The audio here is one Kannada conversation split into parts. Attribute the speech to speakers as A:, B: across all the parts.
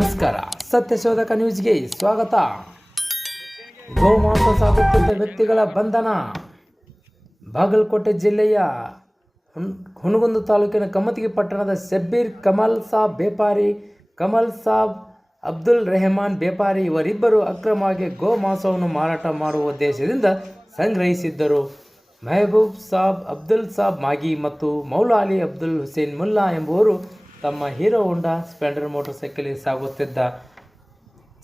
A: ನಮಸ್ಕಾರ. ಸತ್ಯಶೋಧಕ ನ್ಯೂಸ್ಗೆ ಸ್ವಾಗತ. ಗೋಮಾಂಸ ಸಾಗುತ್ತಿದ್ದ ವ್ಯಕ್ತಿಗಳ ಬಂಧನ. ಬಾಗಲಕೋಟೆ ಜಿಲ್ಲೆಯ ಹುನಗುಂದ ತಾಲೂಕಿನ ಕಮತಗಿ ಪಟ್ಟಣದ ಶಬ್ಬೀರ್ ಕಮಲ್ ಸಾಬ್ ಬೇಪಾರಿ, ಕಮಲ್ ಸಾಬ್ ಅಬ್ದುಲ್ ರೆಹಮಾನ್ ಬೇಪಾರಿ ಇವರಿಬ್ಬರು ಅಕ್ರಮವಾಗಿ ಗೋಮಾಂಸವನ್ನು ಮಾರಾಟ ಮಾಡುವ ಉದ್ದೇಶದಿಂದ ಸಂಗ್ರಹಿಸಿದ್ದರು. ಮೆಹಬೂಬ್ ಸಾಬ್, ಅಬ್ದುಲ್ ಸಾಬ್, ಮಾಗಿ ಮತ್ತು ಮೌಲಾ ಅಲಿ ಅಬ್ದುಲ್ ಹುಸೇನ್ ಮುಲ್ಲಾ ಎಂಬುವರು ತಮ್ಮ Hero Honda Splendor motorcycle ಸಾಗುತ್ತಿದ್ದ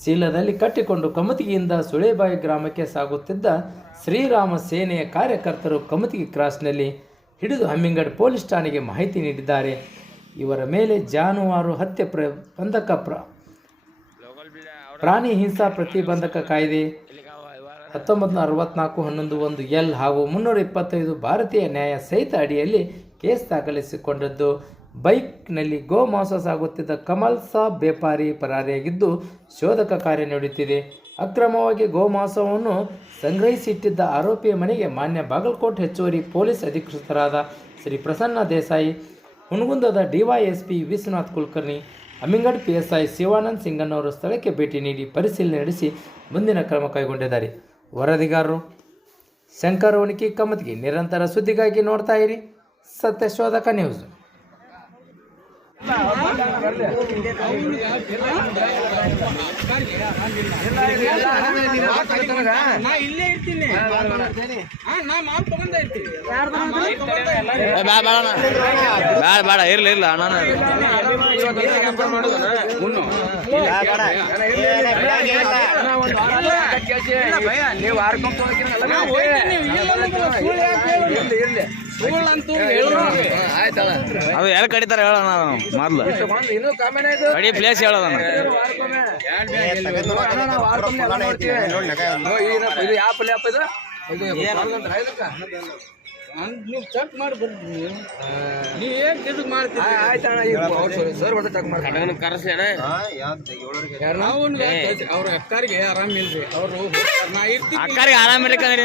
A: ಚೀಲದಲ್ಲಿ ಕಟ್ಟಿಕೊಂಡು ಕಮತಿಗಿಯಿಂದ ಸುಳೇಬಾಯಿ ಗ್ರಾಮಕ್ಕೆ ಸಾಗುತ್ತಿದ್ದ ಶ್ರೀರಾಮ ಸೇನೆಯ ಕಾರ್ಯಕರ್ತರು ಕಮತಿಗಿ ಕ್ರಾಸ್ನಲ್ಲಿ ಹಿಡಿದು ಹಮ್ಮಿಂಗಡ್ ಪೊಲೀಸ್ ಠಾಣೆಗೆ ಮಾಹಿತಿ ನೀಡಿದ್ದಾರೆ. ಇವರ ಮೇಲೆ ಜಾನುವಾರು ಹತ್ಯೆ ಪ್ರಬಂಧಕ ಪ್ರ, ಪ್ರಾಣಿ ಹಿಂಸಾ ಪ್ರತಿಬಂಧಕ ಕಾಯ್ದೆ ಹತ್ತೊಂಬತ್ತು ನೂರ ಅರವತ್ನಾಲ್ಕು ಹನ್ನೊಂದು ಒಂದು ಎಲ್ ಹಾಗೂ ಮುನ್ನೂರ ಇಪ್ಪತ್ತೈದು ಭಾರತೀಯ ನ್ಯಾಯ ಸಹಿತ ಅಡಿಯಲ್ಲಿ ಕೇಸ್ ದಾಖಲಿಸಿಕೊಂಡಿದ್ದು. ಬೈಕ್ನಲ್ಲಿ ಗೋಮಾಂಸ ಸಾಗುತ್ತಿದ್ದ ಕಮಲ್ ಸಾಬ್ ಬೇಪಾರಿ ಪರಾರಿಯಾಗಿದ್ದು ಶೋಧಕ ಕಾರ್ಯ ನಡೆಯುತ್ತಿದೆ ಅಕ್ರಮವಾಗಿ ಗೋಮಾಂಸವನ್ನು ಸಂಗ್ರಹಿಸಿಟ್ಟಿದ್ದ ಆರೋಪಿಯ ಮನೆಗೆ ಮಾನ್ಯ ಬಾಗಲಕೋಟ್ ಹೆಚ್ಚುವರಿ ಪೊಲೀಸ್ ಅಧಿಕೃತರಾದ Shri Prasanna Desai ಹುನಗುಂದದ DYSP Vishwanath Kulkarni Amingad P S I Shivanand ಸಿಂಗಣ್ಣವರು ಸ್ಥಳಕ್ಕೆ ಭೇಟಿ ನೀಡಿ ಪರಿಶೀಲನೆ ನಡೆಸಿ ಮುಂದಿನ ಕ್ರಮ ಕೈಗೊಂಡಿದ್ದಾರೆ. ವರದಿಗಾರರು, ಶಂಕರ್ ವಣಿಕಿ ಕಮತ್ಗಿ ನಿರಂತರ ಸುದ್ದಿಗಾಗಿ ನೋಡ್ತಾ ಇರಿ. ಸತ್ಯಶೋಧಕ ನ್ಯೂಸ್.
B: ಇಲ್ಲೇ ಇರ್ತೀನಿ ಆ ನಾ ಮಾಲ್ ತಗೊಂಡ ಇರ್ತೀನಿ
C: ಬೇಡ ಬೇಡ ಇರ್ಲಿ ಇಲ್ಲ ಅಣ್ಣ. ಅದು ಎಲ್ಲಿ ಕಡಿತಾರ ಹೇಳೋಣ ಮೊದ್ಲು. ಕಡಿ ಪ್ಲೇಸ್
B: ಇದು ಯಾವ ಪಲ್ಯ ಅಪ್ಪ ಅಂದ್ ನೀವು ಚೆಕ್ ಮಾಡಿ ಬರ್ರಿ ನೀವು. ನೀವ್ ಏನ್ ಇದು ಮಾಡ್ತೀರಿ? ಆಯ್ತಣ್ಣ, ಈಗ ಅವ್ರು ಸರ್ ಹೊಡೆ ಚೆಕ್ ಮಾಡ್ತಾರೆ. ನಾವು ಅವ್ರ ಅಕ್ಕಾರಿಗೆ ಆರಾಮ ಇಲ್ರಿ. ಅವರು ನಾ ಇರ್ತೀನಿ.
C: ಅಕ್ಕರಿಗೆ ಆರಾಮಿರ್ಕಂದ್ರೆ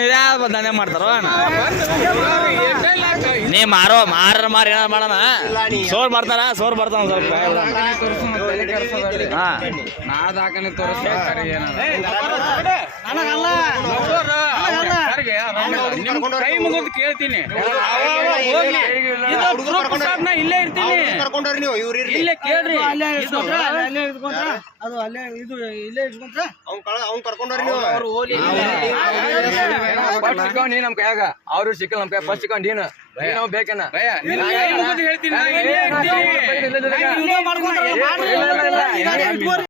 C: ದಂಧೆ ಮಾಡ್ತಾರೋ ನೀ ಮಾರೋ ಮಾರ ಮಾರ ಏನಾರ ಮಾಡೋಣ. ಸೋರ್ ಬರ್ತಾರ ಸೋರ್ ಬರ್ತಾನ ಸ್ವಲ್ಪ. ಹಾ.
B: ನಾ ದಾಖಲೆ ತೋರಿಸ್ಬೇಕಾರೆ ಕೈ ಮುಗಿದು ಕೇಳ್ತೀನಿ ಹೋಗ್ಲಿ. ಇದು ಇಲ್ಲೇ ಇರ್ತೀನಿ
D: ಕರ್ಕೊಂಡ್ರಿ ನೀವು ಇವ್ರು ಇರ್ಲಿ
B: ಇಲ್ಲೇ ಕೇಳ್ರಿ ಇದು
D: ಅದು ಅಲ್ಲೇ ಇದು ಇಲ್ಲೇ ಇಟ್ಕೊಂಡ್ರ ಅವ್ನ್ ಕಳ ಅವ್ನ್ ಕರ್ಕೊಂಡ್ರಿ ನೀವು
E: ಫಸ್ಟ್ ಸಿಕ್ಕವ್ ನೀ ನಮ್ ಕೈಯಾಗ ಅವ್ರು ಸಿಕ್ಕ ನಮ್ ಕೈ ಫಸ್ಟ್ ಸಿಕ್ಕವ್ ನೀನು ನಾವು ಬೇಕೇನ
B: ನಿನ್ನ ಕೈ ಮುಗಿದು ಹೇಳ್ತೀನಿ ನಾ ಇಲ್ಲೇ ಇರ್ತೀನಿ.
E: ಇಲ್ಲ, ಇಲ್ಲ,